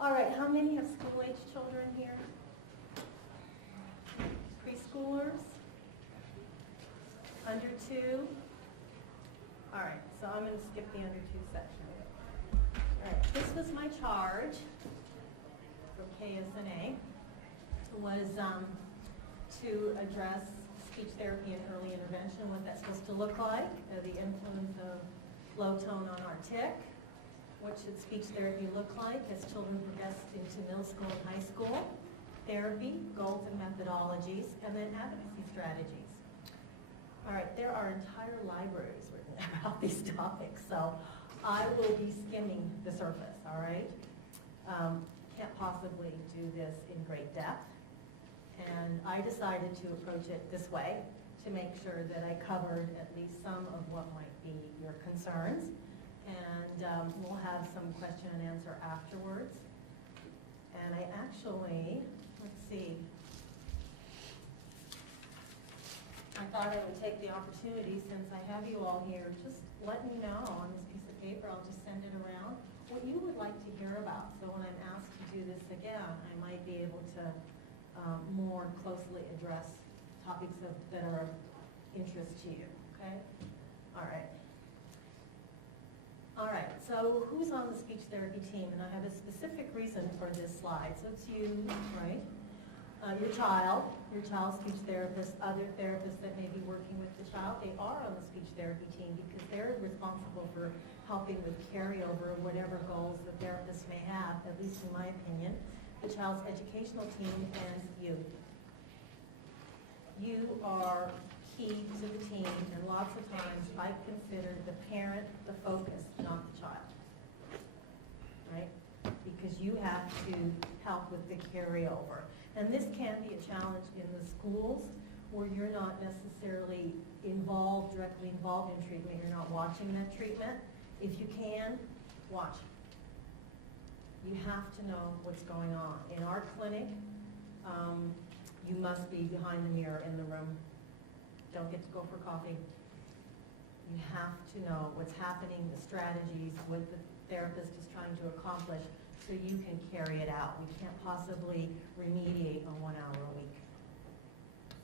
All right, how many have school-age children here? Preschoolers? Under 2? All right, so I'm going to skip the under 2 section. All right, this was my charge for KS&A, was to address speech therapy and early intervention, what that's supposed to look like, the influence of low tone on our tick, what should speech therapy look like as children progress into middle school and high school, therapy, goals and methodologies, and then advocacy strategies. All right, there are entire libraries written about these topics, so I will be skimming the surface, all right? Can't possibly do this in great depth, and I decided to approach it this way to make sure that I covered at least some of what might be your concerns, and we'll have some question and answer afterwards. And I actually, let's see, I thought I would take the opportunity, since I have you all here, just let me know on this piece of paper, I'll just send it around, what you would like to hear about. So when I'm asked to do this again, I might be able to more closely address topics that are of interest to you, okay? All right. All right, so who's on the speech therapy team? And I have a specific reason for this slide. So it's you, right? Your child's speech therapist, other therapists that may be working with the child, they are on the speech therapy team because they're responsible for helping with carryover of whatever goals the therapist may have, at least in my opinion, the child's educational team and you. You are key to the team, and lots of times I consider the parent the focus, not the child, right? Because you have to help with the carryover. And this can be a challenge in the schools where you're not necessarily directly involved in treatment, you're not watching that treatment. If you can, watch. You have to know what's going on. In our clinic, you must be behind the mirror in the room. Don't get to go for coffee. You have to know what's happening, the strategies, what the therapist is trying to accomplish, so you can carry it out. We can't possibly remediate on 1 hour a week.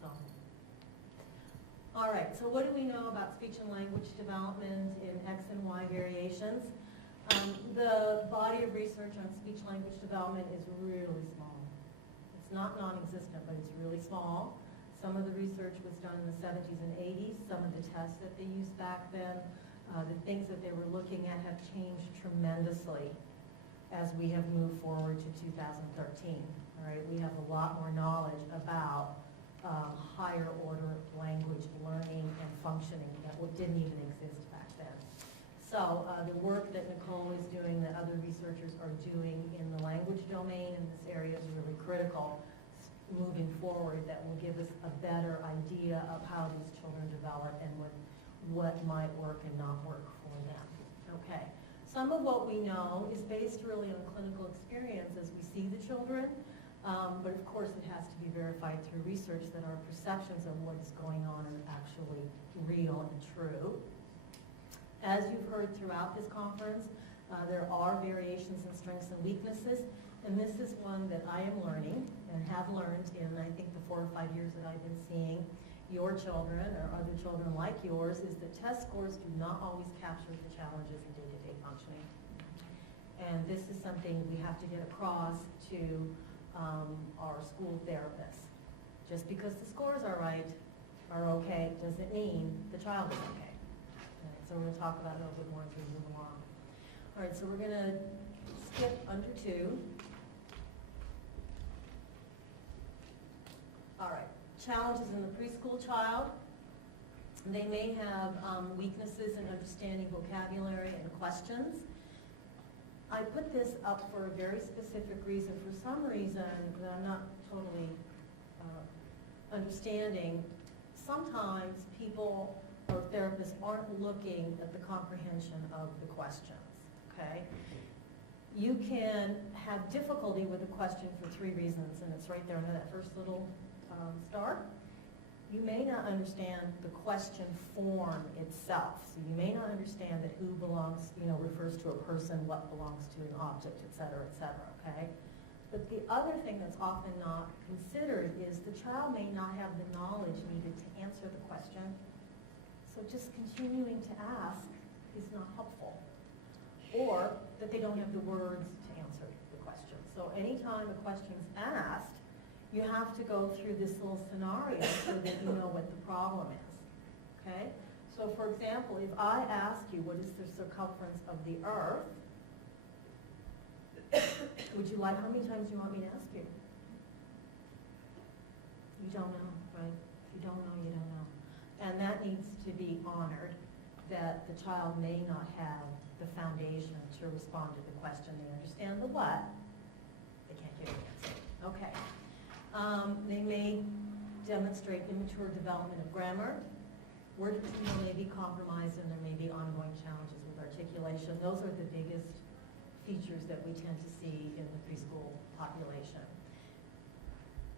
So, all right, so what do we know about speech and language development in X and Y variations? The body of research on speech-language development is really small. It's not non-existent, but it's really small. Some of the research was done in the 70s and 80s. Some of the tests that they used back then, the things that they were looking at have changed tremendously as we have moved forward to 2013. All right, we have a lot more knowledge about higher order language learning and functioning that didn't even exist back then. So the work that Nicole is doing, that other researchers are doing in the language domain in this area is really critical moving forward, that will give us a better idea of how these children develop and what might work and not work for them. Okay, some of what we know is based really on clinical experience as we see the children, but of course it has to be verified through research that our perceptions of what is going on are actually real and true. As you've heard throughout this conference, there are variations in strengths and weaknesses, and this is one that I am learning and have learned in, I think, the 4 or 5 years that I've been seeing your children or other children like yours, is that test scores do not always capture the challenges in day-to-day functioning. And this is something we have to get across to our school therapists. Just because the scores are right, are okay, doesn't mean the child is okay. So we're going to talk about it a little bit more as we move along. All right, so we're going to skip under 2. All right, challenges in the preschool child. They may have weaknesses in understanding vocabulary and questions. I put this up for a very specific reason. For some reason that I'm not totally understanding, sometimes people or therapists aren't looking at the comprehension of the questions, okay? You can have difficulty with a question for 3 reasons, and it's right there under that first little star. You may not understand the question form itself. So you may not understand that who belongs, refers to a person, what belongs to an object, et cetera, okay? But the other thing that's often not considered is the child may not have the knowledge needed to answer the question. So just continuing to ask is not helpful. Or that they don't have the words to answer the question. So anytime a question's asked, you have to go through this little scenario so that you know what the problem is, okay? So for example, if I ask you what is the circumference of the earth, how many times do you want me to ask you? You don't know, right? If you don't know, you don't know. And that needs to be honored, that the child may not have the foundation to respond to the question. They understand the what, they can't give an answer. Okay. They may demonstrate immature development of grammar. Word retrieval may be compromised, and there may be ongoing challenges with articulation. Those are the biggest features that we tend to see in the preschool population.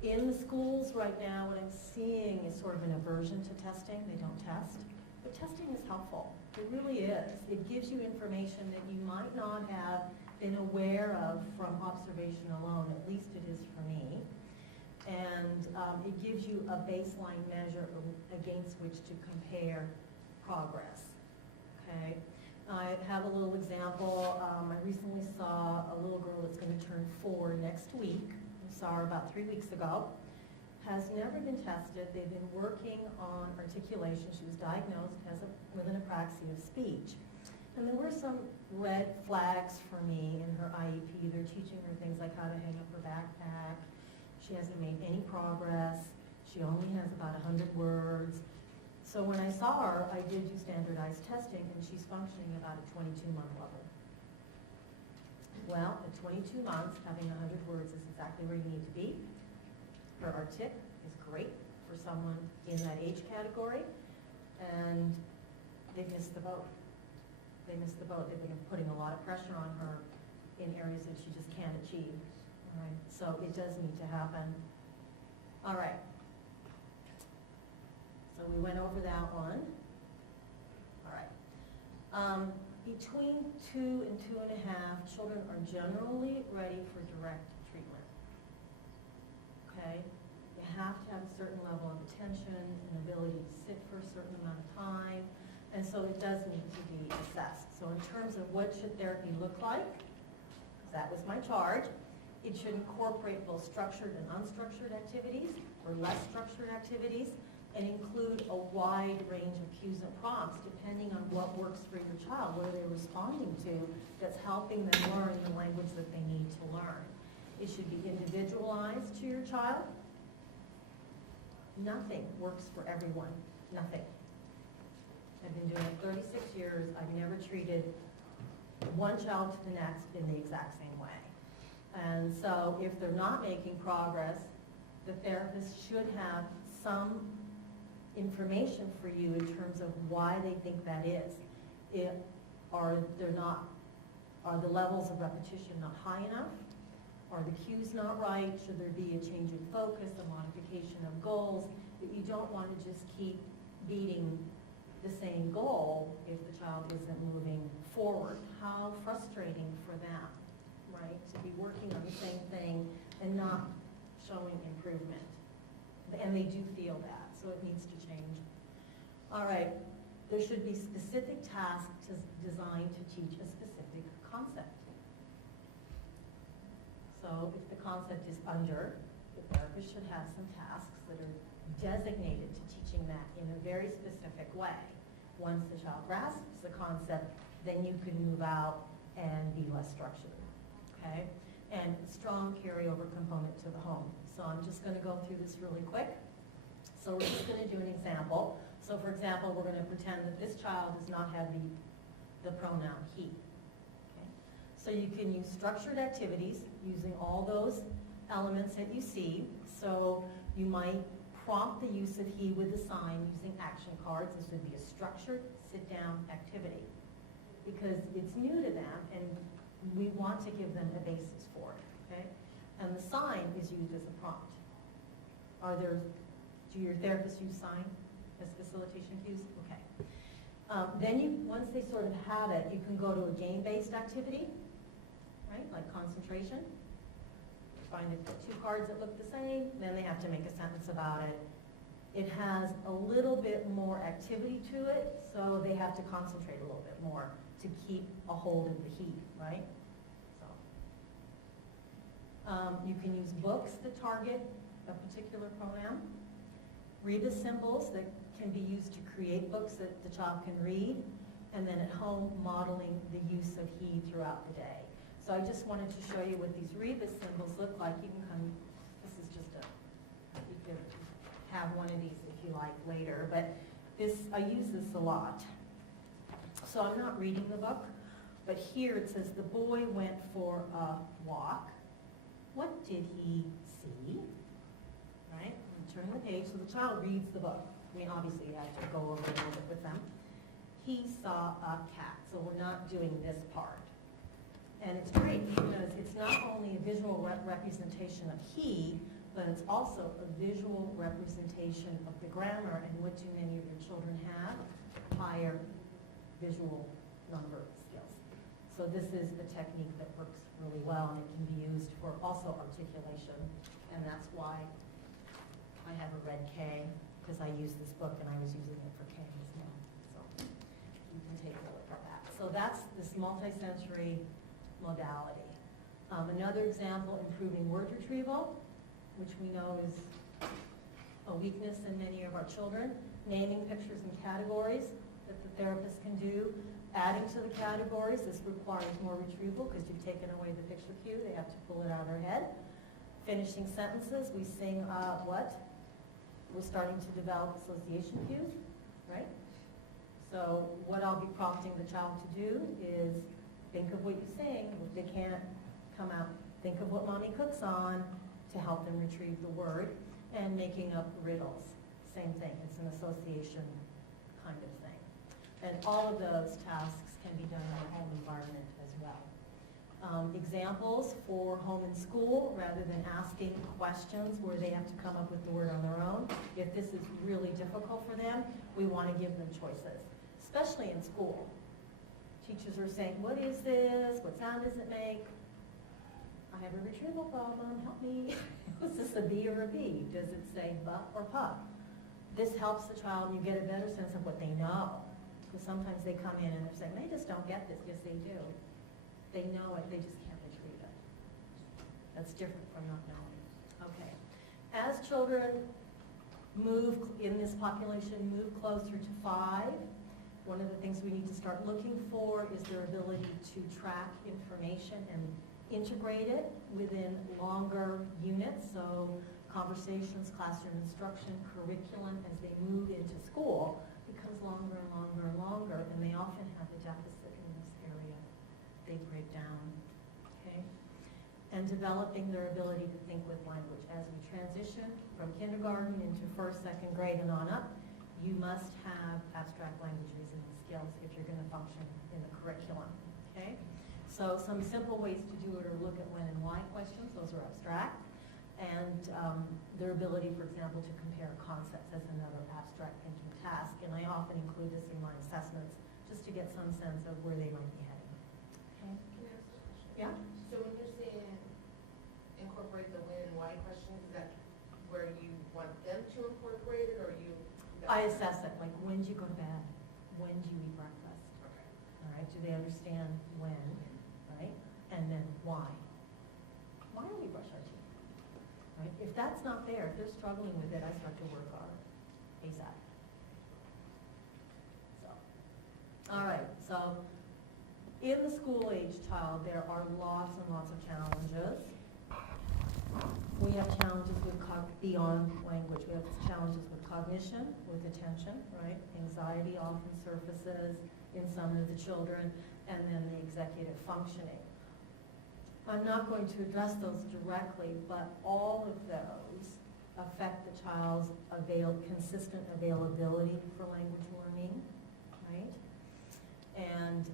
In the schools right now, what I'm seeing is sort of an aversion to testing. They don't test. But testing is helpful. It really is. It gives you information that you might not have been aware of from observation alone. At least it is for me. And it gives you a baseline measure against which to compare progress, okay? I have a little example. I recently saw a little girl that's going to turn 4 next week. I saw her about 3 weeks ago. Has never been tested. They've been working on articulation. She was diagnosed with an apraxia of speech. And there were some red flags for me in her IEP. They're teaching her things like how to hang up her backpack. She hasn't made any progress. She only has about 100 words. So when I saw her, I did do standardized testing, and she's functioning about a 22-month level. Well, at 22 months, having 100 words is exactly where you need to be. Her artic is great for someone in that age category, and they missed the boat. They missed the boat. They've been putting a lot of pressure on her in areas that she just can't achieve. All right, so it does need to happen. All right. So we went over that one. All right. Between 2 and 2.5, children are generally ready for direct treatment. Okay? You have to have a certain level of attention and ability to sit for a certain amount of time, and so it does need to be assessed. So in terms of what should therapy look like, that was my charge. It should incorporate both structured and unstructured activities, or less structured activities, and include a wide range of cues and prompts depending on what works for your child, what they're responding to that's helping them learn the language that they need to learn. It should be individualized to your child. Nothing works for everyone. Nothing. I've been doing it 36 years. I've never treated one child to the next in the exact same way. And so if they're not making progress, the therapist should have some information for you in terms of why they think that is. Are the levels of repetition not high enough? Are the cues not right? Should there be a change in focus, a modification of goals? But you don't want to just keep beating the same goal if the child isn't moving forward. How frustrating for them. Right, to be working on the same thing and not showing improvement. And they do feel that, so it needs to change. All right, there should be specific tasks designed to teach a specific concept. So if the concept is under, the therapist should have some tasks that are designated to teaching that in a very specific way. Once the child grasps the concept, then you can move out and be less structured. Okay? And strong carryover component to the home. So I'm just going to go through this really quick. So we're just going to do an example. So for example, we're going to pretend that this child does not have the pronoun he. Okay? So you can use structured activities using all those elements that you see. So you might prompt the use of he with a sign using action cards. This would be a structured sit-down activity because it's new to them and we want to give them a basis for it, okay? And the sign is used as a prompt. Do Do your therapists use sign as facilitation cues? Okay. Then once they sort of have it, you can go to a game-based activity, right, like concentration. Find the two cards that look the same, then they have to make a sentence about it. It has a little bit more activity to it, so they have to concentrate a little bit more to keep a hold of the heat, right? So, you can use books that target a particular pronoun. Rebus symbols that can be used to create books that the child can read, and then at home modeling the use of he throughout the day. So I just wanted to show you what these rebus symbols look like. You can come, this is just you can have one of these if you like later, but I use this a lot. So I'm not reading the book, but here it says the boy went for a walk. What did he see? Right? Turn the page so the child reads the book. I mean, obviously, I have to go over a little bit with them. He saw a cat, so we're not doing this part. And it's great because it's not only a visual representation of he, but it's also a visual representation of the grammar. And what do many of your children have? Higher visual number skills. So this is a technique that works really well, and it can be used for also articulation. And that's why I have a red K, because I use this book and I was using it for K as well. So you can take a look at that. So that's this multisensory modality. Another example, improving word retrieval, which we know is a weakness in many of our children. Naming pictures and categories that the therapist can do. Adding to the categories, this requires more retrieval because you've taken away the picture cue. They have to pull it out of their head. Finishing sentences, we sing what? We're starting to develop association cues, right? So what I'll be prompting the child to do is think of what you sing. If they can't come out, think of what mommy cooks on to help them retrieve the word, and making up riddles. Same thing, it's an association kind of thing. And all of those tasks can be done in a home environment as well. Examples for home and school, rather than asking questions where they have to come up with the word on their own. If this is really difficult for them, we want to give them choices, especially in school. Teachers are saying, what is this? What sound does it make? I have a retrieval problem, help me. Is this a B or a B? Does it say buh or puh? This helps the child, and you get a better sense of what they know. Because sometimes they come in and they're saying, they just don't get this. Yes, they do. They know it, they just can't retrieve it. That's different from not knowing. Okay. As children move in this population, move closer to 5, one of the things we need to start looking for is their ability to track information and integrate it within longer units. So conversations, classroom instruction, curriculum, as they move into school, becomes longer and longer and longer, and they often have a deficit in this area. They break down, okay? And developing their ability to think with language. As we transition from kindergarten into 1st, 2nd grade and on up, you must have abstract language reasoning skills if you're going to function in the curriculum, okay? So some simple ways to do it are look at when and why questions. Those are abstract. And their ability, for example, to compare concepts as another abstract thinking task. And I often include this in my assessments just to get some sense of where they might be heading. Okay. Can I ask a question? Yeah? So when you're saying incorporate the when and why questions, is that where you want them to incorporate it, or you? I assess it, like when do you go to bed? When do you eat breakfast? Okay. All right, do they understand when, right? And then why? Why do we brush our teeth? Right? If that's not there, if they're struggling with it, I start to work on it ASAP. So, all right, so in the school age child, there are lots and lots of challenges. We have challenges with beyond language. We have challenges with cognition, with attention, right? Anxiety often surfaces in some of the children, and then the executive functioning. I'm not going to address those directly, but all of those affect the child's consistent availability for language learning, right? And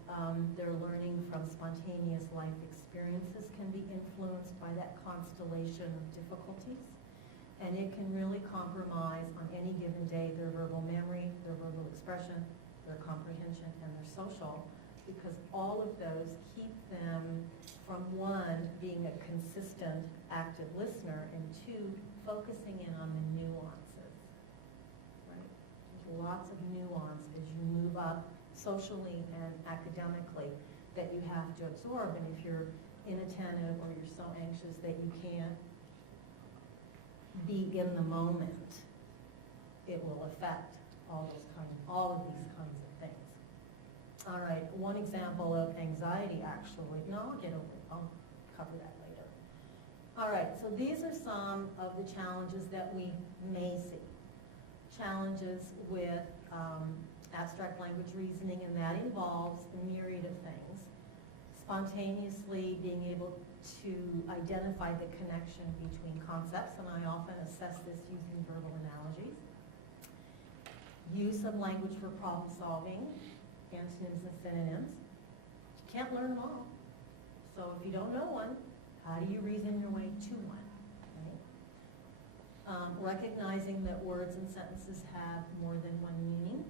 their learning from spontaneous life experiences can be influenced by that constellation of difficulties. And it can really compromise on any given day their verbal memory, their verbal expression, their comprehension, and their social, because all of those keep them from, one, being a consistent, active listener, and two, focusing in on the nuances, right? There's lots of nuance as you move up socially and academically that you have to absorb, and if you're inattentive or you're so anxious that you can't be in the moment, it will affect all of these kinds of things. All right, one example of anxiety, actually. No, I'll cover that later. All right, so these are some of the challenges that we may see. Challenges with abstract language reasoning, and that involves a myriad of things. Spontaneously being able to identify the connection between concepts, and I often assess this using verbal analogies. Use of language for problem solving, antonyms and synonyms. You can't learn them all. So if you don't know one, how do you reason your way to one? Right? Recognizing that words and sentences have more than one meaning.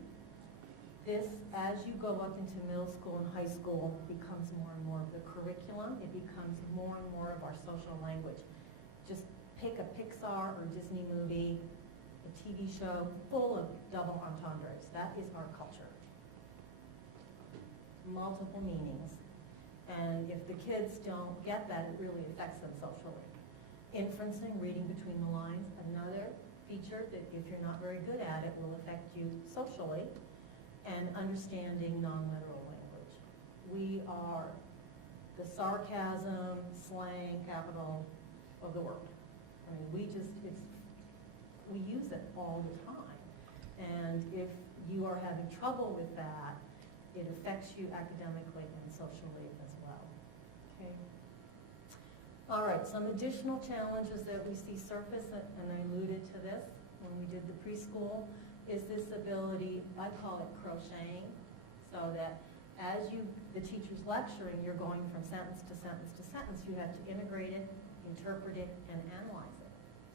This, as you go up into middle school and high school, becomes more and more of the curriculum. It becomes more and more of our social language. Just pick a Pixar or Disney movie, a TV show full of double entendres. That is our culture. Multiple meanings. And if the kids don't get that, it really affects them socially. Inferencing, reading between the lines, another feature that if you're not very good at it will affect you socially. And understanding non-literal language. We are the sarcasm, slang, capital of the world. I mean, we use it all the time. And if you are having trouble with that, it affects you academically and socially as well. Okay. All right, some additional challenges that we see surface, and I alluded to this when we did the preschool, is this ability, I call it crocheting, so that as the teacher's lecturing, you're going from sentence to sentence to sentence. You have to integrate it, interpret it, and analyze it.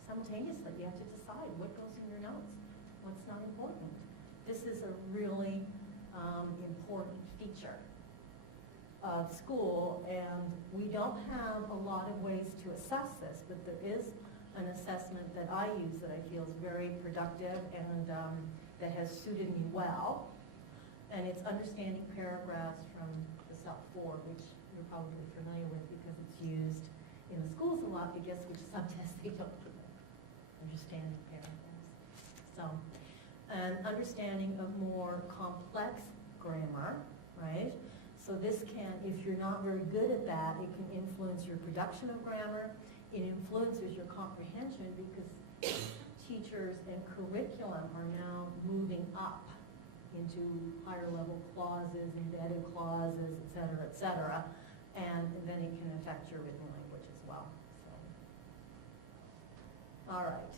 Simultaneously, you have to decide what goes in your notes, what's not important. This is a really important feature of school, and we don't have a lot of ways to assess this, but there is an assessment that I use that I feel is very productive and that has suited me well. And it's understanding paragraphs from the SELF-4, which you're probably familiar with because it's used in the schools a lot, but guess which subtests they don't do it. Understanding paragraphs. So, and understanding of more complex grammar, right? So this can, if you're not very good at that, it can influence your production of grammar. It influences your comprehension because teachers and curriculum are now moving up into higher level clauses, embedded clauses, et cetera, and then it can affect your written language as well. So. All right.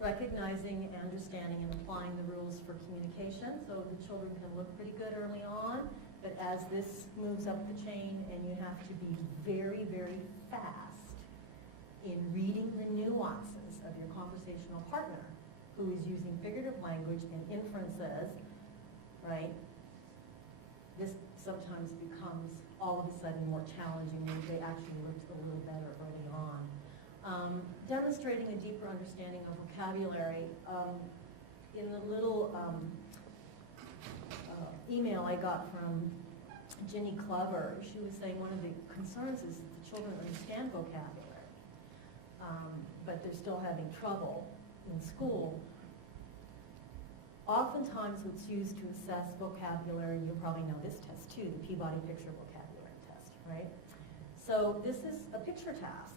Recognizing, understanding, and applying the rules for communication. So the children can look pretty good early on, but as this moves up the chain and you have to be very, very fast in reading the nuances of your conversational partner who is using figurative language and inferences, right? This sometimes becomes all of a sudden more challenging when they actually looked a little better early on. Demonstrating a deeper understanding of vocabulary. In the little email I got from Ginny Clover, she was saying one of the concerns is that the children understand vocabulary. But they're still having trouble in school. Oftentimes what's used to assess vocabulary, you'll probably know this test too, the Peabody Picture Vocabulary Test, right? So this is a picture task.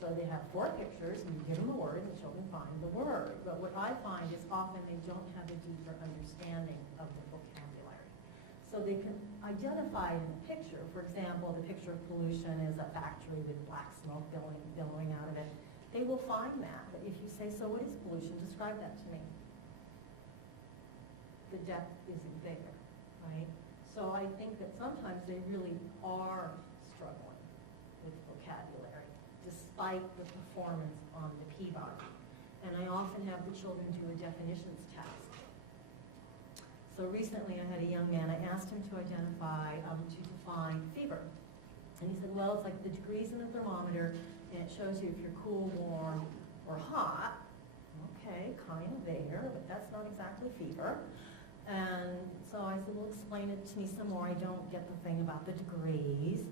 So they have 4 pictures, and you give them a word, and the children find the word. But what I find is often they don't have a deeper understanding of the vocabulary. So they can identify in a picture, for example, the picture of pollution is a factory with black smoke billowing out of it. They will find that. But if you say, so what is pollution? Describe that to me. The depth isn't there, right? So I think that sometimes they really are struggling with vocabulary, despite the performance on the P-bar. And I often have the children do a definitions test. So recently I had a young man, I asked him to define fever. And he said, well, it's like the degrees in the thermometer, and it shows you if you're cool, warm, or hot. Okay, kind of there, but that's not exactly fever. And so I said, well, explain it to me some more. I don't get the thing about the degrees.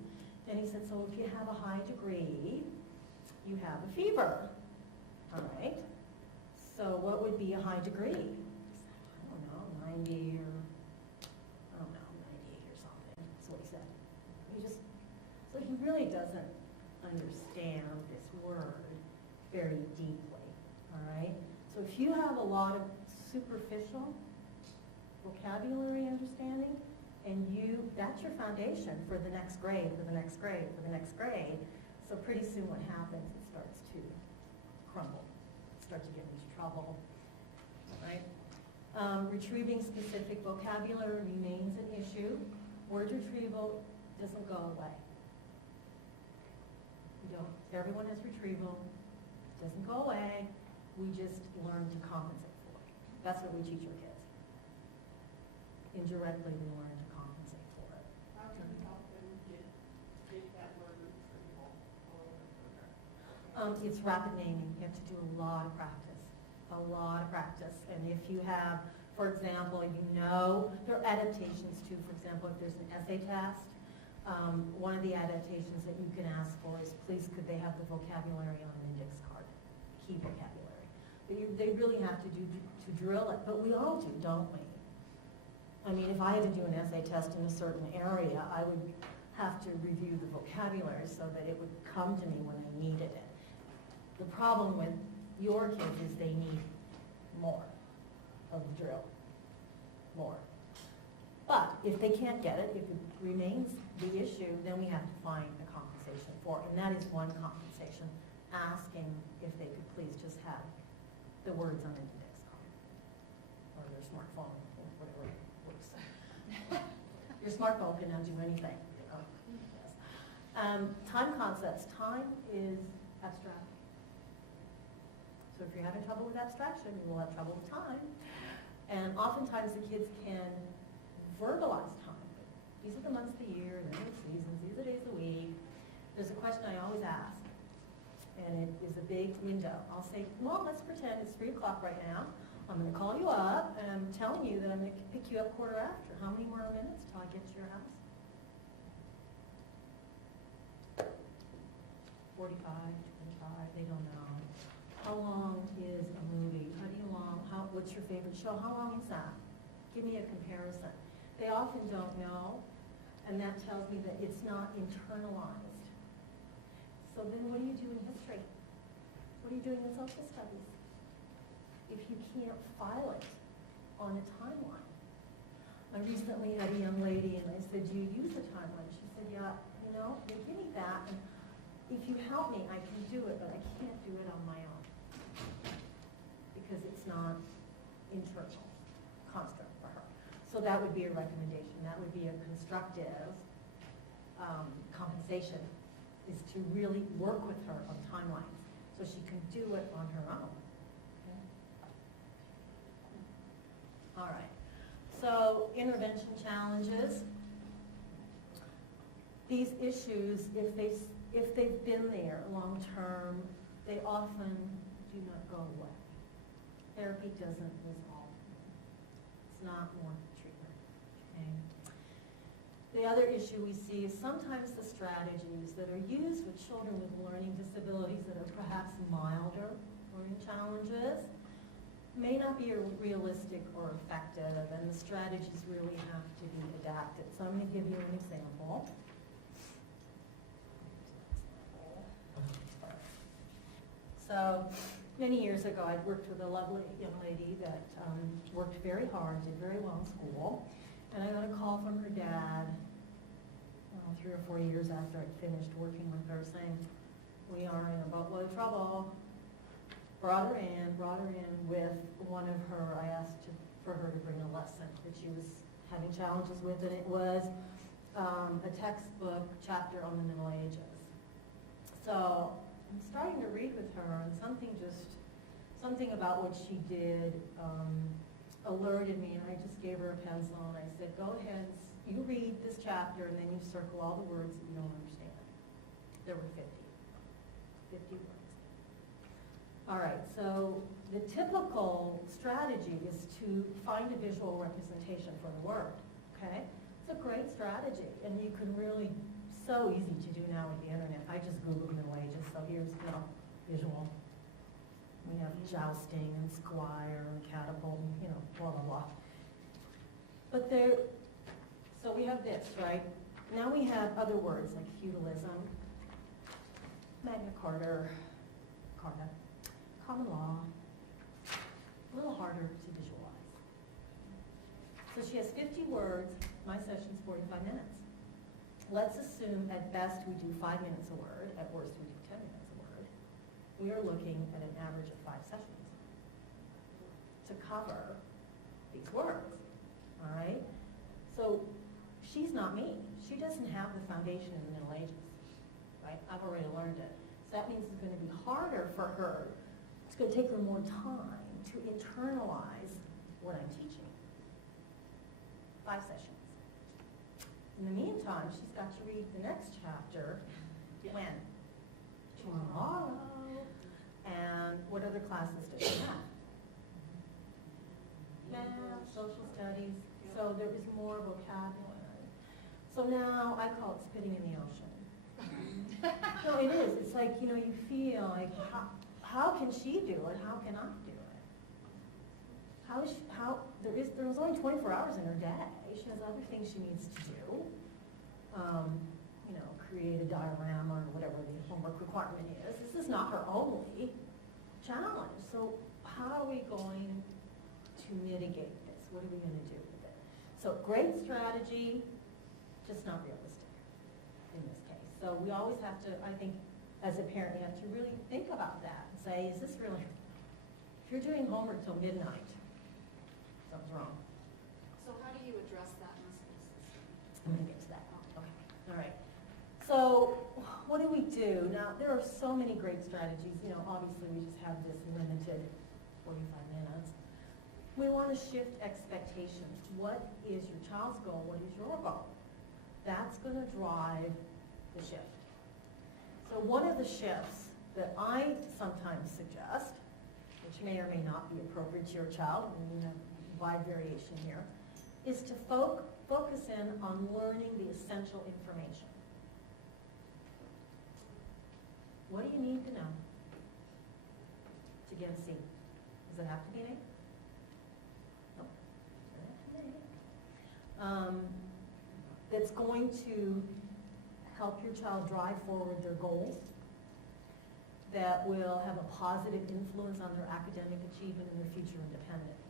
And he said, so if you have a high degree, you have a fever. All right. So what would be a high degree? I don't know, 90 or, I don't know, 98 or something. That's what he said. So he really doesn't understand this word very deeply. All right. So if you have a lot of superficial vocabulary understanding, and that's your foundation for the next grade, for the next grade, for the next grade. So pretty soon what happens, it starts to crumble. It starts to get into trouble, right? Retrieving specific vocabulary remains an issue. Word retrieval doesn't go away. Everyone has retrieval, doesn't go away. We just learn to compensate for it. That's what we teach our kids. Indirectly, we learn to compensate for it. How can we help them get that word retrieval a little bit quicker? It's rapid naming. You have to do a lot of practice. A lot of practice. And if you have, for example, there are adaptations too. For example, if there's an essay test, one of the adaptations that you can ask for is, please, could they have the vocabulary on an index card? Key vocabulary. But they really have to drill it. But we all do, don't we? I mean, if I had to do an essay test in a certain area, I would have to review the vocabulary so that it would come to me when I needed it. The problem with your kids is they need more of the drill. More. But if they can't get it, if it remains the issue, then we have to find a compensation for it. And that is one compensation, asking if they could please just have the words on an index card or their smartphone, or whatever works. Your smartphone can now do anything. Yes. Time concepts. Time is abstract. So if you're having trouble with abstraction, you will have trouble with time. And oftentimes the kids can verbalize time. These are the months of the year, these are the seasons, these are the days of the week. There's a question I always ask, and it is a big window. I'll say, well, let's pretend it's 3 o'clock right now. I'm going to call you up, and I'm telling you that I'm going to pick you up 1/4 after. How many more minutes till I get to your house? 45, 25, they don't know. How long is a movie? What's your favorite show? How long is that? Give me a comparison. They often don't know, and that tells me that it's not internalized. So then what do you do in history? What are you doing in social studies? If you can't file it on a timeline. I recently had a young lady, and I said, do you use a timeline? She said, yeah, they give me that, and if you help me, I can do it, but I can't do it on my own. Because it's not internal construct for her. So that would be a recommendation. That would be a constructive compensation, is to really work with her on timelines so she can do it on her own. Okay? All right. So intervention challenges. These issues, if they've been there long term, they often do not go away. Therapy doesn't resolve. It's not more treatment. Okay? The other issue we see is sometimes the strategies that are used with children with learning disabilities that are perhaps milder learning challenges may not be realistic or effective, and the strategies really have to be adapted. So I'm going to give you an example. So many years ago, I worked with a lovely young lady that worked very hard, did very well in school, and I got a call from her dad 3 or 4 years after I'd finished working with her, saying, we are in a boatload of trouble. Brought her in with one of her, I asked for her to bring a lesson that she was having challenges with, and it was a textbook chapter on the Middle Ages. So I'm starting to read with her, and something about what she did alerted me, and I just gave her a pencil, and I said, go ahead, you read this chapter, and then you circle all the words that you don't understand. There were 50 words. All right, so the typical strategy is to find a visual representation for the word, okay? It's a great strategy, and you can really, so easy to do now with the internet. I just Googled middle ages, so here's, visual. We have jousting and squire and catapult and, blah, blah, blah. But so we have this, right? Now we have other words like feudalism, Magna Carta, common law, a little harder to visualize. So she has 50 words, my session's 45 minutes. Let's assume at best we do 5 minutes a word, at worst we do 10 minutes a word. We are looking at an average of 5 sessions to cover these words, all right? So she's not me. She doesn't have the foundation in the Middle Ages, right? I've already learned it. So that means it's going to be harder for her. It's going to take her more time to internalize what I'm teaching. 5 sessions. In the meantime, she's got to read the next chapter. When? Tomorrow. And what other classes does she have? Math, social studies. So there is more vocabulary. So now I call it spitting in the ocean. No, it is. It's like, you feel like, how can she do it? How can I do it? There's only 24 hours in her day. She has other things she needs to do. Create a diorama or whatever the homework requirement is. This is not her only challenge. So how are we going to mitigate this? What are we going to do with it? So great strategy, just not realistic in this case. So we always have to, I think, as a parent, you have to really think about that and say, is this really, if you're doing homework till midnight, something's wrong. So how do you address that in the school system? I'm going to get to that. Okay. All right. So what do we do? Now, there are so many great strategies. Obviously we just have this limited 45 minutes. We want to shift expectations. What is your child's goal? What is your goal? That's going to drive the shift. So one of the shifts that I sometimes suggest, which may or may not be appropriate to your child, and we have wide variation here, is to focus in on learning the essential information. What do you need to know to get a C? Does it have to be an A? No. Doesn't have to be an A. That's going to help your child drive forward their goals, that will have a positive influence on their academic achievement and their future independence.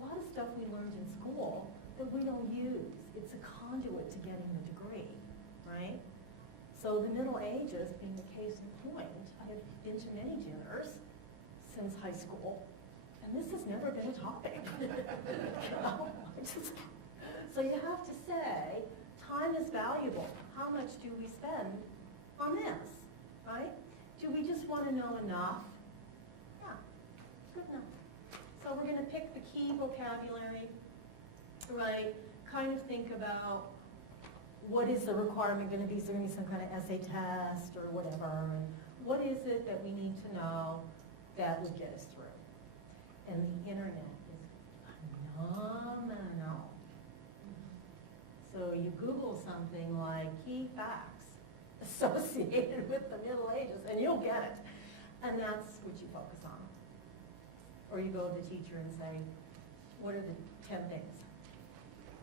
A lot of stuff we learned in school that we don't use. It's a conduit to getting the degree, right? So the Middle Ages being the case in point, I have been to many dinners since high school, and this has never been a topic. So you have to say, time is valuable. How much do we spend on this, right? Do we just want to know enough? Yeah, good enough. So we're going to pick the key vocabulary, right? Kind of think about what is the requirement going to be? Is there going to be some kind of essay test or whatever? And what is it that we need to know that would get us through? And the internet is phenomenal. So you Google something like key facts associated with the Middle Ages, and you'll get it. And that's what you focus on. Or you go to the teacher and say, what are the 10 things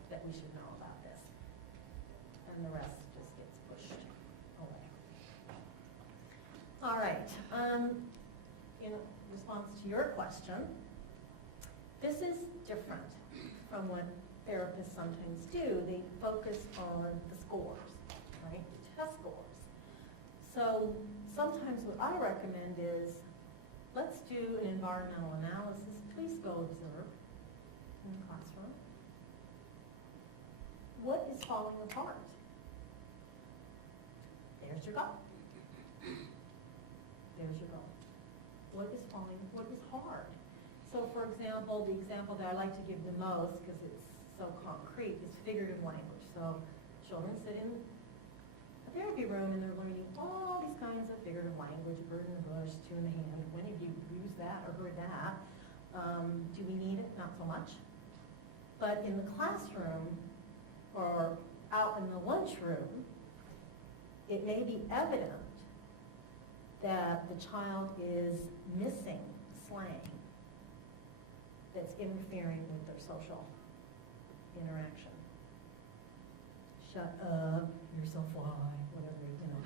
that we should know about this? And the rest just gets pushed away. All right. In response to your question, this is different from what therapists sometimes do. They focus on the scores, right? The test scores. So sometimes what I recommend is, let's do an environmental analysis. Please go observe in the classroom. What is falling apart? There's your goal. there's your goal. What is hard? So for example, the example that I like to give the most, because it's so concrete, is figurative language. So children sit in a therapy room and they're learning all these kinds of figurative language, bird in the bush, two in the hand. When have you used that or heard that? Do we need it? Not so much. But in the classroom or out in the lunchroom, it may be evident that the child is missing slang that's interfering with their social interaction. Shut up, you're so fly, whatever, you know.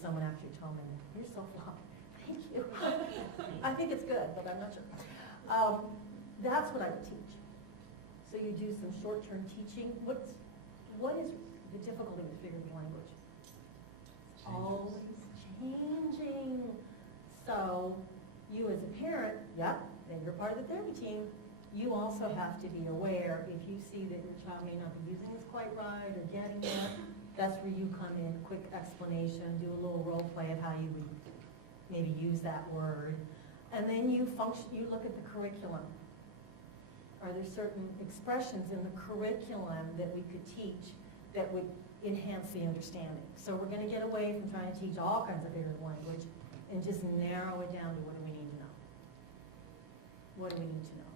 Someone actually told me, you're so fly. Thank you. I think it's good, but I'm not sure. That's what I would teach. So you do some short-term teaching. What is the difficulty with figurative language? Always changing. So you as a parent, and you're part of the therapy team, you also have to be aware if you see that your child may not be using this quite right or getting it, that's where you come in, quick explanation, do a little role play of how you would maybe use that word. And then you look at the curriculum. Are there certain expressions in the curriculum that we could teach that would enhance the understanding? So we're going to get away from trying to teach all kinds of figurative language and just narrow it down to what do we need to know? What do we need to know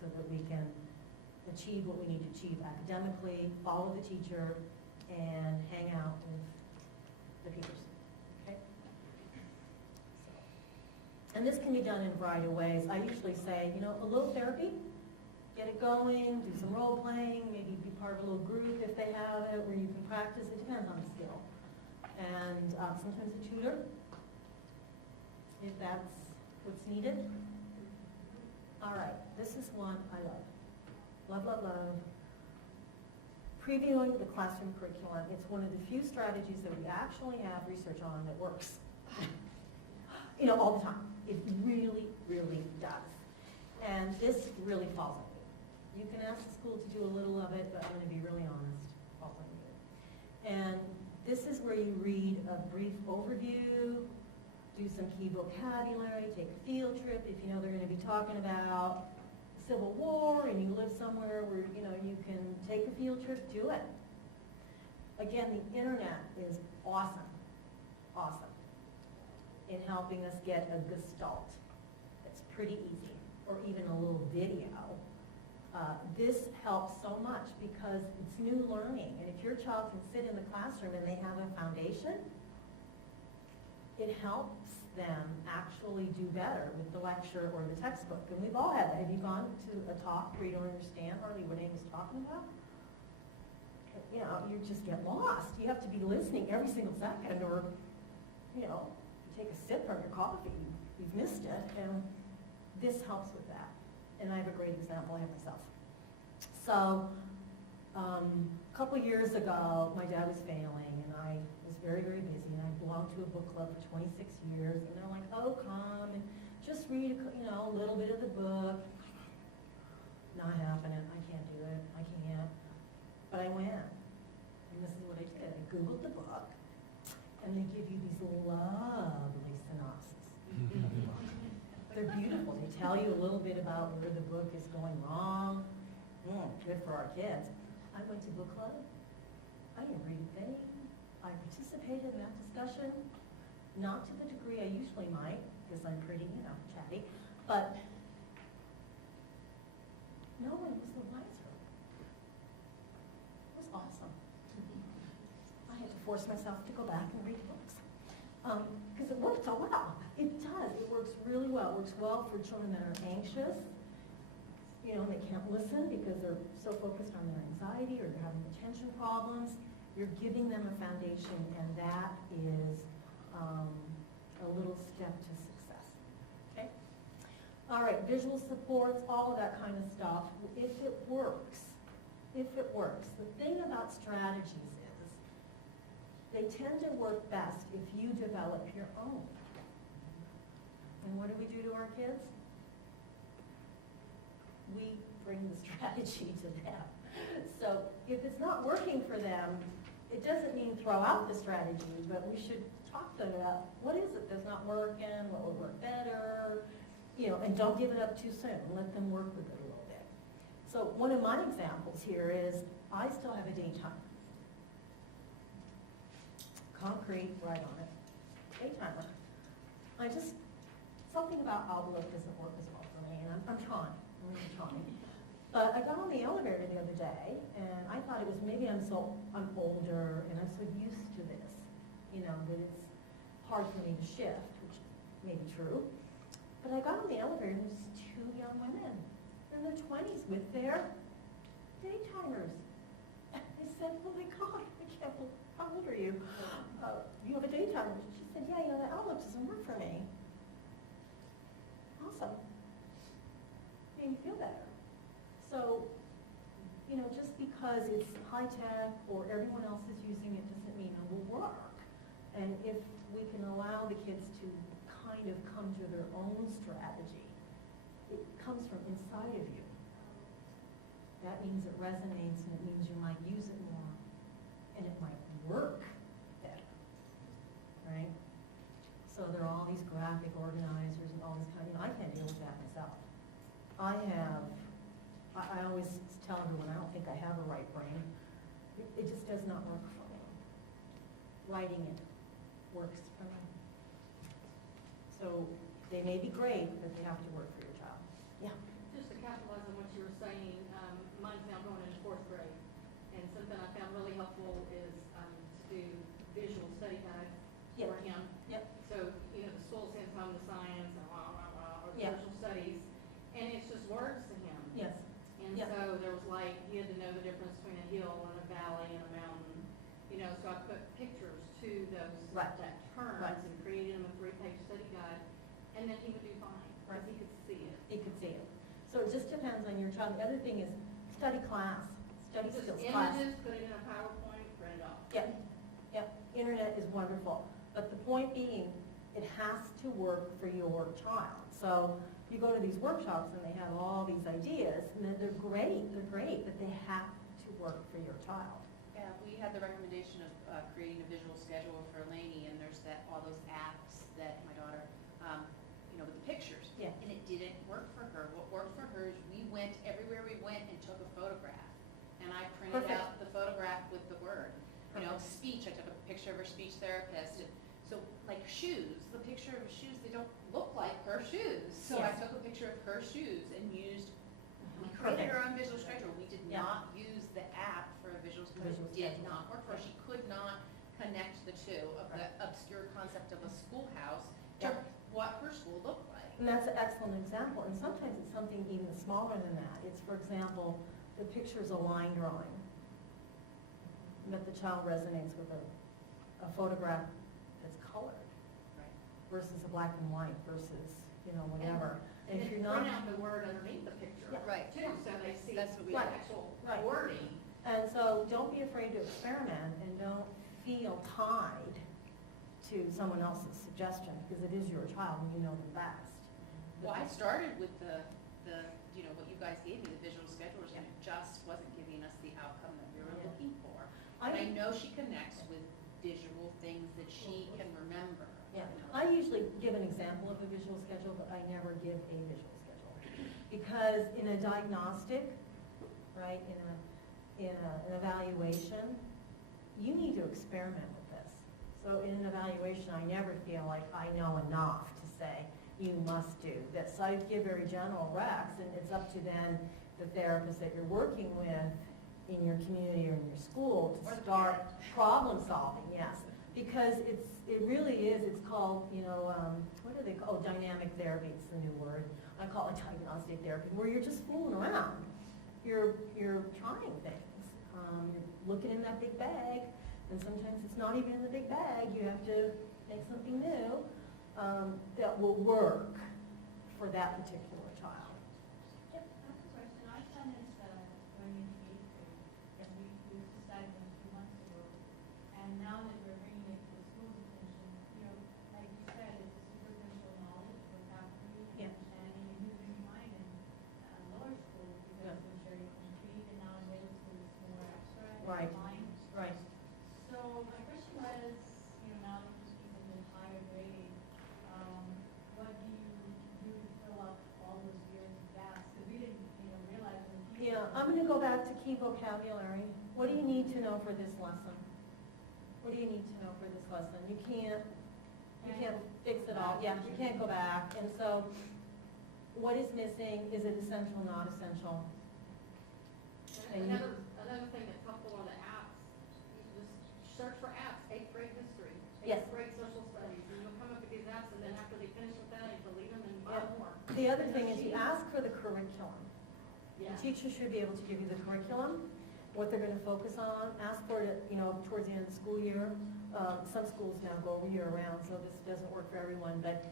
so that we can achieve what we need to achieve academically, follow the teacher, and hang out with the peers, okay? And this can be done in a variety of ways. I usually say, a little therapy, get it going, do some role playing, maybe be part of a little group if they have it, where you can practice. It depends on the skill. And sometimes a tutor, if that's what's needed. All right, this is one I love. Love, love, love. Previewing the classroom curriculum. It's one of the few strategies that we actually have research on that works. All the time. It really, really does. And this really falls on you. You can ask the school to do a little of it, but I'm going to be really honest, falls on you. And this is where you read a brief overview, do some key vocabulary, take a field trip if you know they're going to be talking about Civil War and you live somewhere where you can take a field trip, do it. Again, the internet is awesome in helping us get a gestalt. It's pretty easy, or even a little video. This helps so much because it's new learning, and if your child can sit in the classroom and they have a foundation, it helps them actually do better with the lecture or the textbook. And we've all had that. Have you gone to a talk where you don't understand hardly what Amy's talking about? You just get lost. You have to be listening every single second, or, you take a sip from your coffee, you've missed it, and this helps with that. And I have a great example I have myself. So, a couple years ago, my dad was failing, and I was very, very busy, and I belonged to a book club for 26 years, and they're like, oh, come, and just read, a little bit of the book. Not happening, I can't do it, I can't. But I went, and this is what I did. I Googled the book, and they give you these lovely synopses. They're beautiful. They tell you a little bit about where the book is going wrong. Good for our kids. I went to book club. I didn't read a thing. I participated in that discussion, not to the degree I usually might, because I'm pretty, chatty, but no one was the wiser. It was awesome. I had to force myself to go back and read books, because it worked so well. It does. It works really well. It works well for children that are anxious, they can't listen because they're so focused on their anxiety or they're having attention problems. You're giving them a foundation, and that is a little step to success. Okay? All right, visual supports, all of that kind of stuff. If it works, the thing about strategies is they tend to work best if you develop your own. And what do we do to our kids? We bring the strategy to them. So if it's not working for them, it doesn't mean throw out the strategy, but we should talk to them about what is it that's not working, what would work better, and don't give it up too soon. Let them work with it a little bit. So one of my examples here is I still have a daytimer. Concrete, right on it. Daytimer. Something about Outlook doesn't work as well for me, and I'm trying. I'm really trying. But I got on the elevator the other day, and I thought it was maybe I'm older and I'm so used to this, that it's hard for me to shift, which may be true. But I got on the elevator and there's two young women in their 20s with their daytimers. I said, oh my God, I can't believe, how old are you? You have a daytimer. She said, yeah, the Outlook doesn't work for me. Awesome. Made me feel better. So, just because it's high-tech or everyone else is using it doesn't mean it will work. And if we can allow the kids to kind of come to their own strategy, it comes from inside of you. That means it resonates, and it means you might use it more, and it might work better, right? So there are all these graphic organizers and all this kind of, I can't deal with that myself. I always tell everyone I don't think I have a right brain. It just does not work for me. Writing it works for me. So they may be great, but they have to work for your child. Yeah. Just to capitalize on what you were saying, mine's now going into 4th grade, and something I found really helpful is to do visual study guides for him. Yep. So, the school sends home the science and or Yeah. social studies, and it's just words to him. Yes. And Yeah. so there was he had to know the difference between a hill and a valley and a mountain. So I put pictures to those Right. that terms Right. and created him a 3-page study guide, and then he would do fine Right. because he could see it. You could see it. So it just depends on your child. The other thing is study class, study Just skills class. images, put it in a PowerPoint, print it off. Yep, yep. Internet is wonderful. But the point being, it has to work for your child. So you go to these workshops and they have all these ideas, and they're great, but they have to work for your child. Yeah, we had the recommendation of creating a visual schedule for Lainey, and there's all those apps that my daughter, with the pictures. Yeah. And it didn't work for her. What worked for her is we went everywhere we went and took a photograph. And I printed Perfect. out the photograph with the word. Perfect. Speech, I took a picture of her speech therapist. And so like shoes, the picture of shoes, they don't look like her shoes. So I Yes. took a picture of her shoes and we Perfect. created our own visual schedule. We did Yeah. not use the app for a visual schedule. Visual It did schedule. not work for her. She could not connect the two of the Right. obscure concept of a schoolhouse to Yeah. what her school looked like. And that's an excellent example. And sometimes it's something even smaller than that. It's, for example, the picture's a line drawing, but the child resonates with a photograph that's colored Right. versus a black and white versus, whatever. And if then you're not, print out the word underneath the picture. Yeah. Right. Too, so they see That's what we the did. actual Right. wording. and so don't be afraid to experiment and don't feel tied to someone else's suggestion because it is your child and you know them best. Well, I started with the what you guys gave me, the visual schedules, and it just wasn't giving us the outcome that we were Yeah. looking for. I- And I know she connects with visual things that she can remember. Yeah, I usually give an example of a visual schedule, but I never give a visual schedule. Because in a diagnostic, right, in an evaluation, you need to experiment with this. So in an evaluation, I never feel like I know enough to say, you must do this. So I give very general recs, and it's up to then the therapist that you're working with in your community or in your school Or to the start parent. problem solving, yes. Because it really is, it's called, what do they call, dynamic therapy, it's the new word. I call it diagnostic therapy, where you're just fooling around. You're trying things. You're looking in that big bag, and sometimes it's not even in the big bag. You have to make something new that will work for that particular child. I have a question. Our son is going into 8th grade, and we decided a few months ago. And now that we're bringing it to the school's attention, like you said, it's superficial knowledge, vocabulary, Yeah. understanding, and he's doing fine in lower school because Yeah. it was very concrete, and now in middle school it's more abstract, Right. mind. Right. So my question was, now that he's in the higher grade, what do you do to fill up all those years of gaps? Because we didn't, realize in the future. Yeah, I'm gonna go back to key vocabulary. What do you need to know for this lesson? What do you need to know for this lesson? You can't fix it all. Yeah, you can't go back. And so, what is missing? Is it essential, not essential? And you- Another thing that's helpful on the apps, you can just search for apps, 8th grade history, Yes. 8th grade social studies, and you'll come up with these apps, and then after they finish with that, you delete them and Yeah. buy more. The other thing is you ask for the curriculum. Yeah. The teacher should be able to give you the curriculum, what they're gonna focus on. Ask for it, towards the end of the school year. Some schools now go year-round, so this doesn't work for everyone, but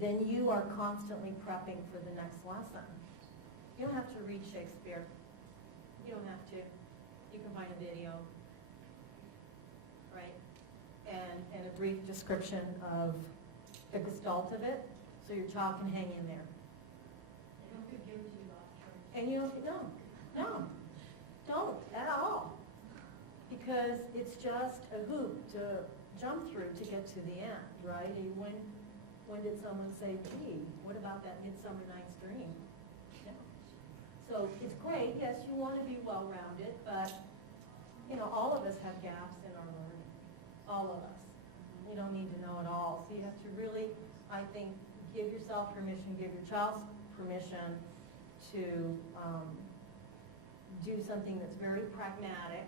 then you are constantly prepping for the next lesson. You don't have to read Shakespeare. You don't have to. You can find a video, right? And a brief description of the gestalt of it, so your child can hang in there. They don't feel guilty about church. And you don't at all. Because it's just a hoop to jump through to get to the end, right? And when did someone say, gee, what about that Midsummer Night's Dream? Yeah. So it's great, yes, you want to be well-rounded, but, all of us have gaps in our learning. All of us. You don't need to know it all. So you have to really, I think, give yourself permission, give your child permission to do something that's very pragmatic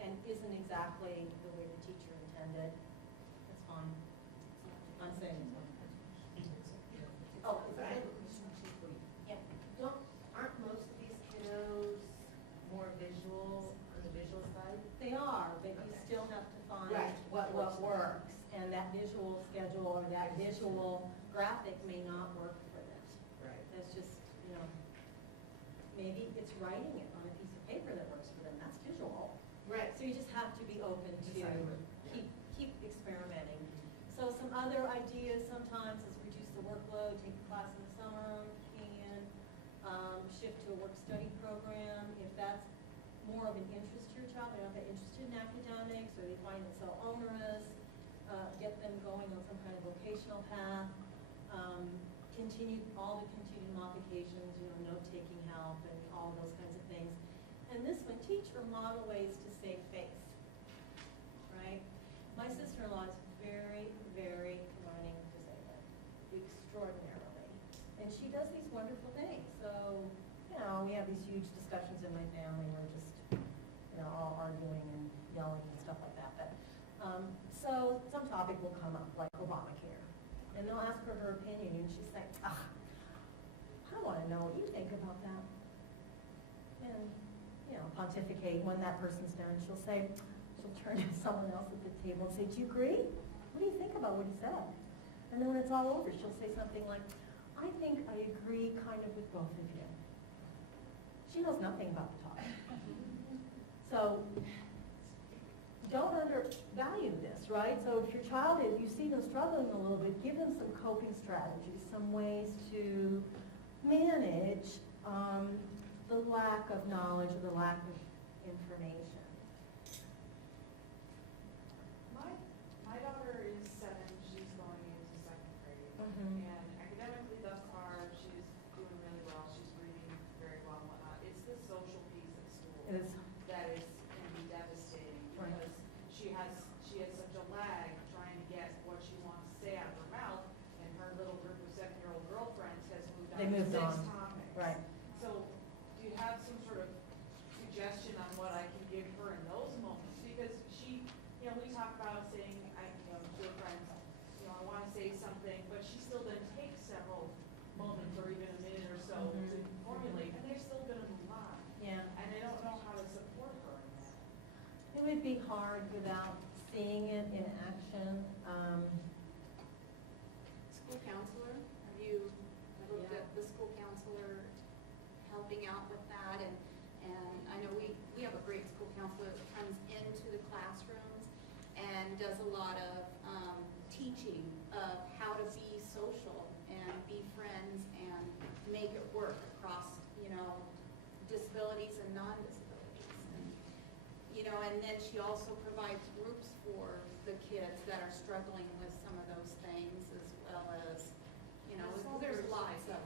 and isn't exactly the way the teacher intended. That's fine. I'm saying it's fine. Oh, is that? Yeah. Aren't most of these kiddos more visual, on the visual side? They are, but you still have to find Right. what works. And that visual schedule or that visual graphic may not work for this. Right. That's just, maybe it's writing it on a piece of paper that works for them. That's visual. Right. So you just have to be open to Decipher. keep experimenting. So some other ideas sometimes is reduce the workload, take a class in the summer, if you can, shift to a work-study program. If that's more of an interest to your child, they're not that interested in academics, or they find it so onerous, get them going on some kind of vocational path. All the continued modifications, note-taking help and all those kinds of things. And this one, teach or model ways to save face, right? My sister-in-law is very, very learning disabled, extraordinarily. And she does these wonderful things. So, we have these huge discussions in my family. We're just, all arguing and yelling and stuff like that. But, so some topic will come up, like Obamacare. And they'll ask her her opinion, and she's like, I don't want to know what you think about that. And, pontificate. When that person's done, she'll turn to someone else at the table and say, do you agree? What do you think about what he said? And then when it's all over, she'll say something like, I think I agree kind of with both of you. She knows nothing about the topic. So, don't undervalue this, right? So if your child you see them struggling a little bit, give them some coping strategies, some ways to manage the lack of knowledge or the lack of information. My daughter is 7, she's going into 2nd grade. Mhm. And academically thus far, she's doing really well, she's reading very well and whatnot. It's the social piece at school It is, that can be devastating Right. because she has such a lag trying to get what she wants to say out of her mouth, and her little group of 7-year-old girlfriends has moved on They to moved 6 on. topics. right. So, do you have some sort of suggestion on what I can give her in those moments? Because she, we talk about saying, to her friends, I want to say something, but she still then takes several moments or even a minute or so to formulate, and they're still going to move on. Yeah. And I don't know how to support her in that. It would be hard without seeing it in action. School counselor, have you looked at the school counselor helping out with that? And I know we have a great school counselor that comes into the classrooms and does a lot of teaching of how to be social and be friends and make it work across, disabilities and non-disabilities. And And then she also provides groups for the kids that are struggling with some of those things, as well as, you know, there's lots of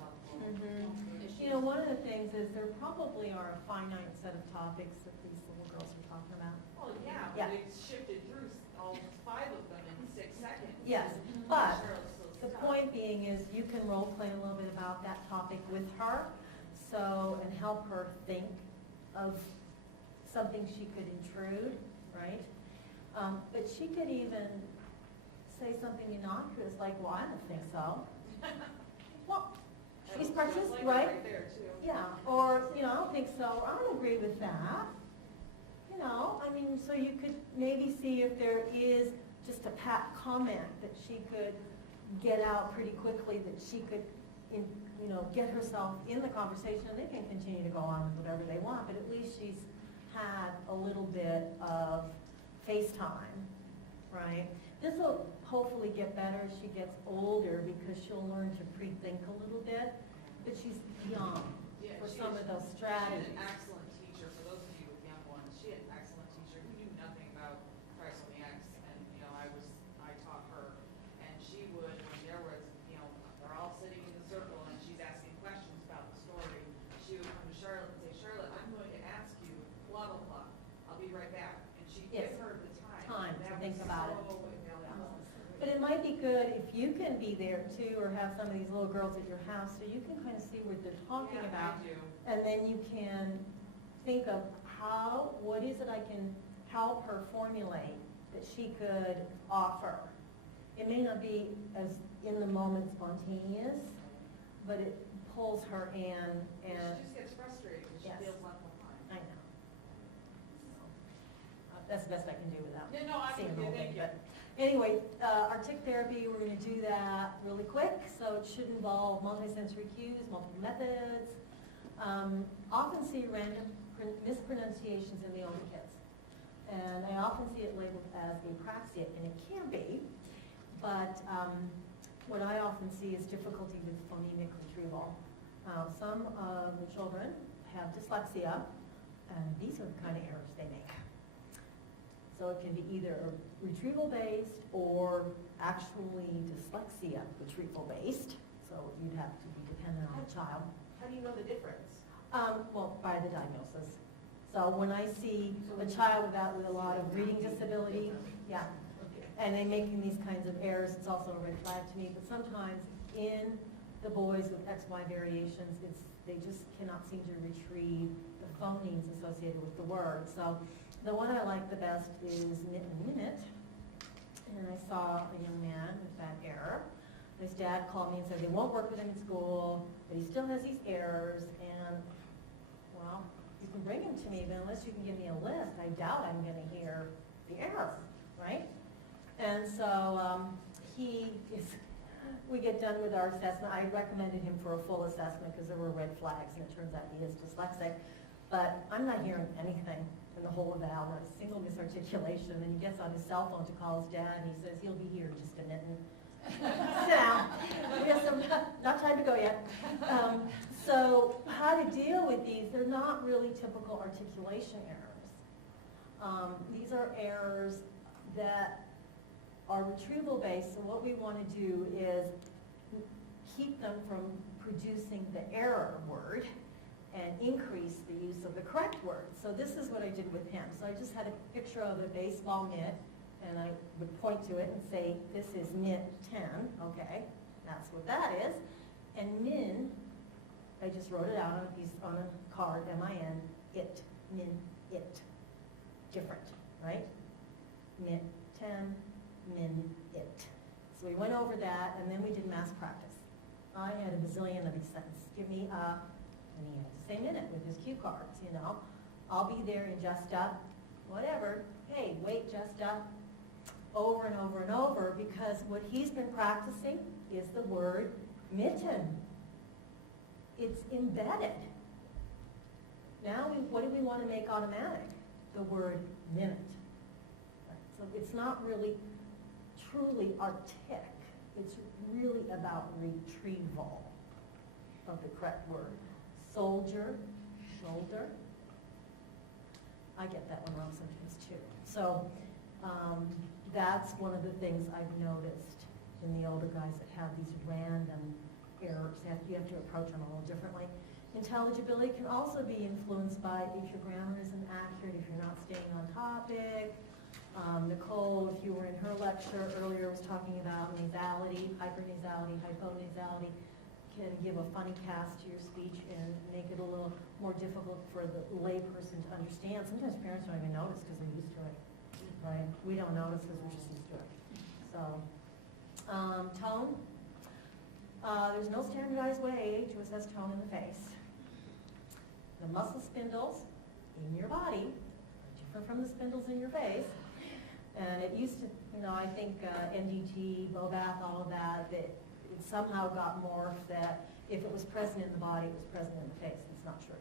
issues. You know, one of the things is there probably are a finite set of topics that these little girls are talking about. Well, yeah, Yeah. but they shifted through almost 5 of them in 6 seconds. Yes, I'm but sure it's still the stuck. point being is you can role play a little bit about that topic with her, so, and help her think of something she could intrude, right? But she could even say something innocuous like, well, I don't think so. Well, That she's was participating, like it right? there, too. Yeah, or, you know, I don't think so, or I don't agree with that. You know, I mean, so you could maybe see if there is just a pat comment that she could get out pretty quickly, that she could, you know, get herself in the conversation, and they can continue to go on with whatever they want, but at least she's had a little bit of FaceTime, right? This will hopefully get better as she gets older, because she'll learn to pre-think a little bit, but she's young Yeah, for she some is- of those She strategies. had an excellent teacher, for those of you with young ones, she had an excellent teacher who knew nothing about trisomy X, and, you know, I taught her, and she would, when there was, you know, they're all sitting in the circle, and she's asking questions about the story, she would come to Charlotte and say, Charlotte, I'm going to ask you, blah, blah, blah, I'll be right back, and she'd Yes. give her the time. Time to That think was about it. so invaluable. But it might be good if you can be there too, or have some of these little girls at your house, so you can kind of see what they're talking Yeah, about. I do. And then you can think of what is it I can help her formulate that she could offer. It may not be as in the moment spontaneous, but it pulls her in, She and just gets frustrated because Yes. she feels left behind. I know. That's the best I can do without Yeah, no, I'm seeing with the you, whole thing. thank you. But anyway, artic therapy, we're gonna do that really quick, so it should involve multisensory cues, multiple methods. Often see random mispronunciations in the older kids. And I often see it labeled as apraxia, and it can be, but what I often see is difficulty with phonemic retrieval. Some of the children have dyslexia, and these are the kind of errors they make. So it can be either retrieval-based or actually dyslexia retrieval-based, so you'd have to be dependent on the child. How do you know the difference? Well, by the diagnosis. So when I see a child with a lot of reading disability, yeah, Okay. and they making these kinds of errors, it's also a red flag to me. But sometimes in the boys with XY variations, they just cannot seem to retrieve the phonemes associated with the word. So the one I like the best is knit and minute. And I saw a young man with that error. His dad called me and said they won't work with him in school, but he still has these errors. And, well, you can bring him to me, but unless you can give me a list, I doubt I'm going to hear the error, right? And so we get done with our assessment. I recommended him for a full assessment because there were red flags, and it turns out he is dyslexic. But I'm not hearing anything in the whole eval, not a single misarticulation. And he gets on his cell phone to call his dad, and he says, he'll be here in just a minute. Sit down. Yes, not time to go yet. So how to deal with these, they're not really typical articulation errors. These are errors that are retrieval based, so what we want to do is keep them from producing the error word and increase the use of the correct word. So this is what I did with him. So I just had a picture of a baseball mitt, and I would point to it and say, this is mitt 10, okay, that's what that is. And min, I just wrote it out on a piece, on a card, M-I-N, it, min, it. Different, right? Mitt 10, min, it. So we went over that, and then we did mass practice. I had a bazillion of these sentences. Give me a, and he had to say minute with his cue cards, you know. I'll be there in just a, whatever. Hey, wait, just a. Over and over and over, because what he's been practicing is the word mitten. It's embedded. Now, what do we want to make automatic? The word minute. Right? So it's not really truly artic. It's really about retrieval of the correct word. Soldier, shoulder. I get that one wrong sometimes too. So that's one of the things I've noticed in the older guys that have these random errors. You have to approach them a little differently. Intelligibility can also be influenced by if your grammar isn't accurate, if you're not staying on topic. Nicole, if you were in her lecture earlier, was talking about nasality, hypernasality, hyponasality, can give a funny cast to your speech and make it a little more difficult for the layperson to understand. Sometimes parents don't even notice because they're used to it, right? We don't notice because we're just used to it. So, tone. There's no standardized way to assess tone in the face. The muscle spindles in your body are different from the spindles in your face. And it used to, I think NDT, Bobath, all of that, it somehow got morphed that if it was present in the body, it was present in the face. It's not true.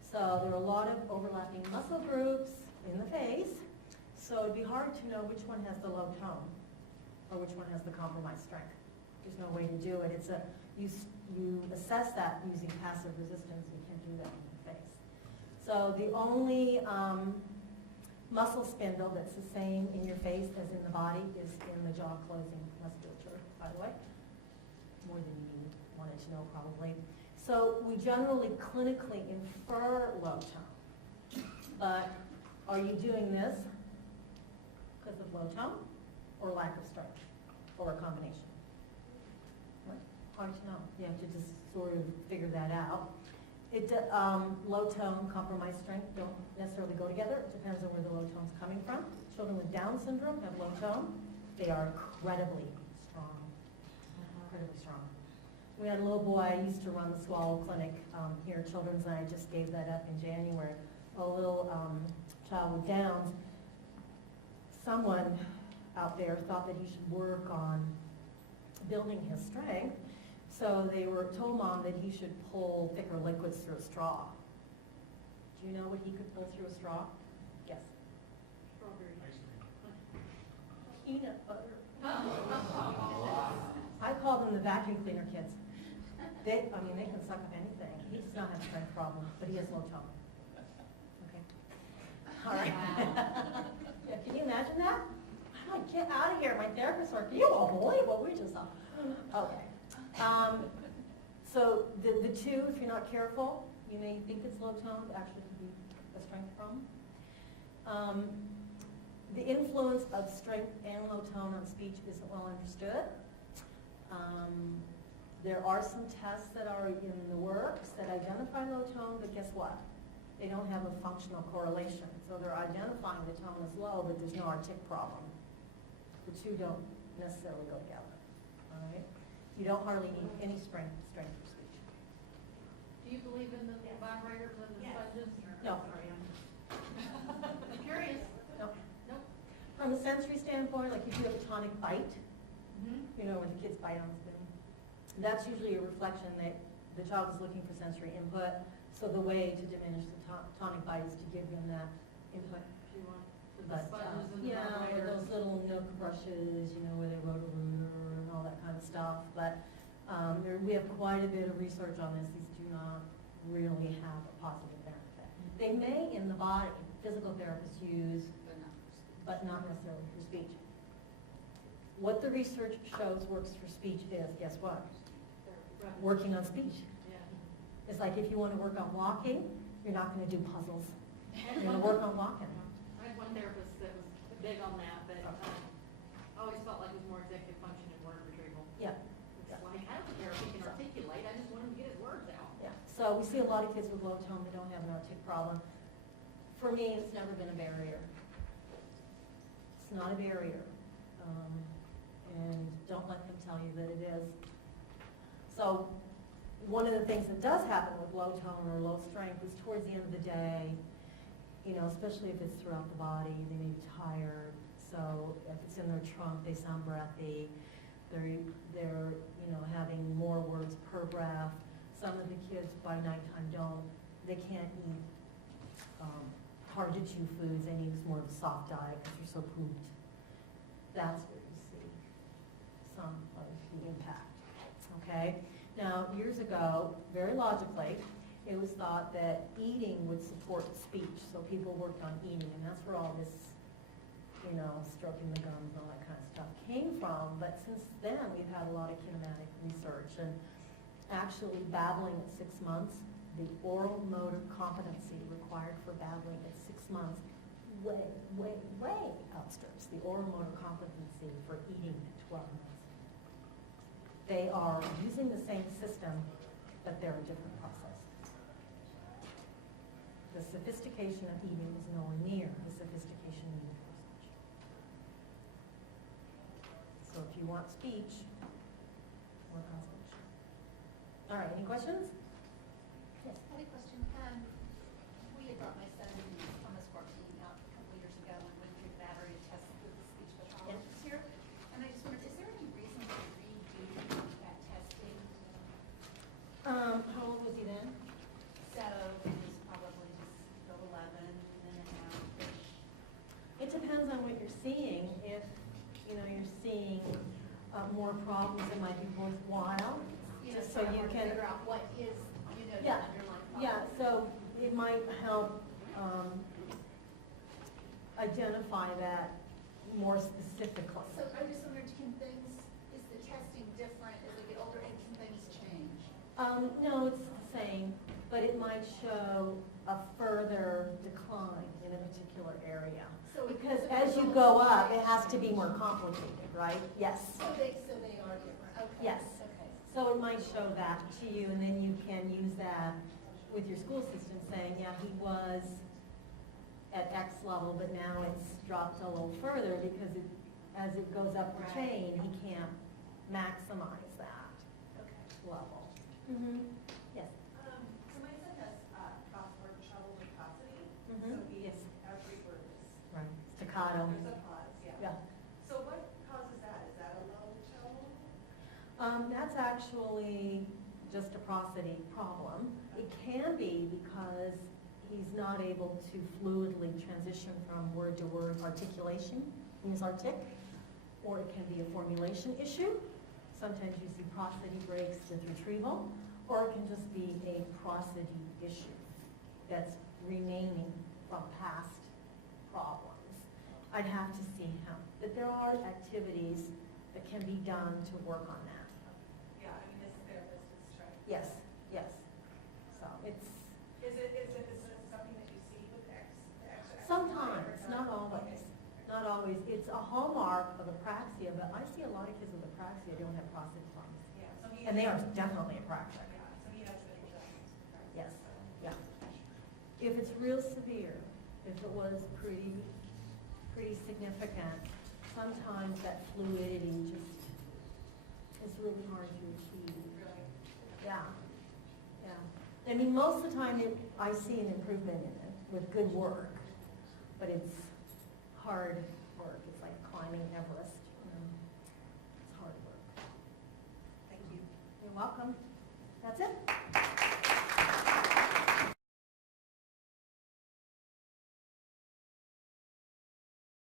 So there are a lot of overlapping muscle groups in the face. So it'd be hard to know which one has the low tone or which one has the compromised strength. There's no way to do it. It's you assess that using passive resistance. You can't do that in the face. So the only muscle spindle that's the same in your face as in the body is in the jaw closing musculature, by the way. More than you wanted to know probably. So we generally clinically infer low tone. But are you doing this because of low tone or lack of strength or a combination? Hard to know. You have to just sort of figure that out. Low tone, compromised strength don't necessarily go together. It depends on where the low tone's coming from. Children with Down syndrome have low tone. They are incredibly strong. Incredibly strong. We had a little boy, I used to run the Swallow Clinic here at Children's, and I just gave that up in January. A little child with Downs. Someone out there thought that he should work on building his strength. So they told mom that he should pull thicker liquids through a straw. Do you know what he could pull through a straw? Yes. Strawberry. Peanut butter. I call them the vacuum cleaner kids. They can suck up anything. He does not have a strength problem, but he has low tone. Okay. All right. Yeah, can you imagine that? I'm like, get out of here. My therapist work. You won't believe what we just saw. Okay. So the two, if you're not careful, you may think it's low tone, but actually it could be a strength problem. The influence of strength and low tone on speech isn't well understood. There are some tests that are in the works that identify low tone, but guess what? They don't have a functional correlation. So they're identifying the tone as low, but there's no artic problem. The two don't necessarily go together. All right? You don't hardly need any strength for speech. Do you believe in the vibrators and the sponges? No. I'm curious. No. Nope. From a sensory standpoint, like if you have a tonic bite, Mm-hmm. when the kids bite on the spoon, that's usually a reflection that the child is looking for sensory input. So the way to diminish the tonic bite is to give them that input. Do you want the But, sponges and the yeah, or vibrators? those little Nook brushes, where they wrote a ruler and all that kind of stuff. But we have quite a bit of research on this. These do not really have a positive benefit. They may in the body, physical therapists use, but not necessarily for speech. What the research shows works for speech is, guess what? Working on speech. Yeah. It's like if you want to work on walking, you're not going to do puzzles. You're going to work on walking. I had one therapist that was big on that, but I always felt like it was more executive function and word retrieval. Yeah. It's like, I don't care if he can articulate, I just want him to get his words out. Yeah. So we see a lot of kids with low tone that don't have an artic problem. For me, it's never been a barrier. It's not a barrier. And don't let them tell you that it is. So one of the things that does happen with low tone or low strength is towards the end of the day, especially if it's throughout the body, they may be tired. So if it's in their trunk, they sound breathy. They're having more words per breath. Some of the kids by nighttime they can't eat hard to chew foods. They need more of a soft diet because they're so pooped. That's where you see some of the impact. Okay? Now, years ago, very logically, it was thought that eating would support speech, so people worked on eating, and that's where all this stroking the gums and all that kind of stuff came from. But since then, we've had a lot of kinematic research, and actually babbling at 6 months, the oral motor competency required for babbling at 6 months way outstrips the oral motor competency for eating at 12 months. They are using the same system, but they're a different process. The sophistication of eating is nowhere near the sophistication needed for speech. So if you want speech, work on speech. All right, any questions? Yes. I had a question. We had brought my son on the sport team out a couple of years ago and went through the battery of tests with the speech pathologist here. And I just wondered, is there any reason to redo that testing? How old was he then? So it was probably just 11 and a half-ish. It depends on what you're seeing. If, you're seeing more problems, it might be worthwhile. Just so you can figure out what is, the Yeah. underlying problem. Yeah, so it might help identify that more specifically. So I just wondered, is the testing different as they get older and can things change? No, it's the same, but it might show a further decline in a particular area. So Because so as you it's go almost up, like- it has to be more complicated, right? Yes. So they are different, okay. Yes. Okay. So it might show that to you, and then you can use that with your school system, saying, yeah, he was at X level, but now it's dropped a little further because as it goes up the Right. chain, he can't maximize that Okay. level. Yes. So my son has crossword trouble with paucity, so Mhm. he Yes. every word is, Right. Staccato. there's a pause, yeah. Yeah. So what causes that? Is that a low tone? That's actually just a prosody problem. It can be because he's not able to fluidly transition from word to word articulation in his artic, or it can be a formulation issue. Sometimes you see prosody breaks with retrieval, or it can just be a prosody issue that's remaining from past problems. I'd have to see him. But there are activities that can be done to work on that. Yeah, I mean, this therapist is trying. Yes, yes. So it's Is it something that you see with the extra? sometimes, not always. Not always. It's a hallmark of apraxia, but I see a lot of kids with apraxia don't have prosody problems. Yeah, so he. And they are definitely apraxic. Yeah, so he has been adjusted. Yes, yeah. If it's real severe, if it was pretty significant, sometimes that fluidity just is really hard to achieve. Really? Yeah, yeah. I mean, most of the time, I see an improvement in it with good work, but it's hard work. It's like climbing Everest. It's hard work. Thank you. You're welcome. That's it.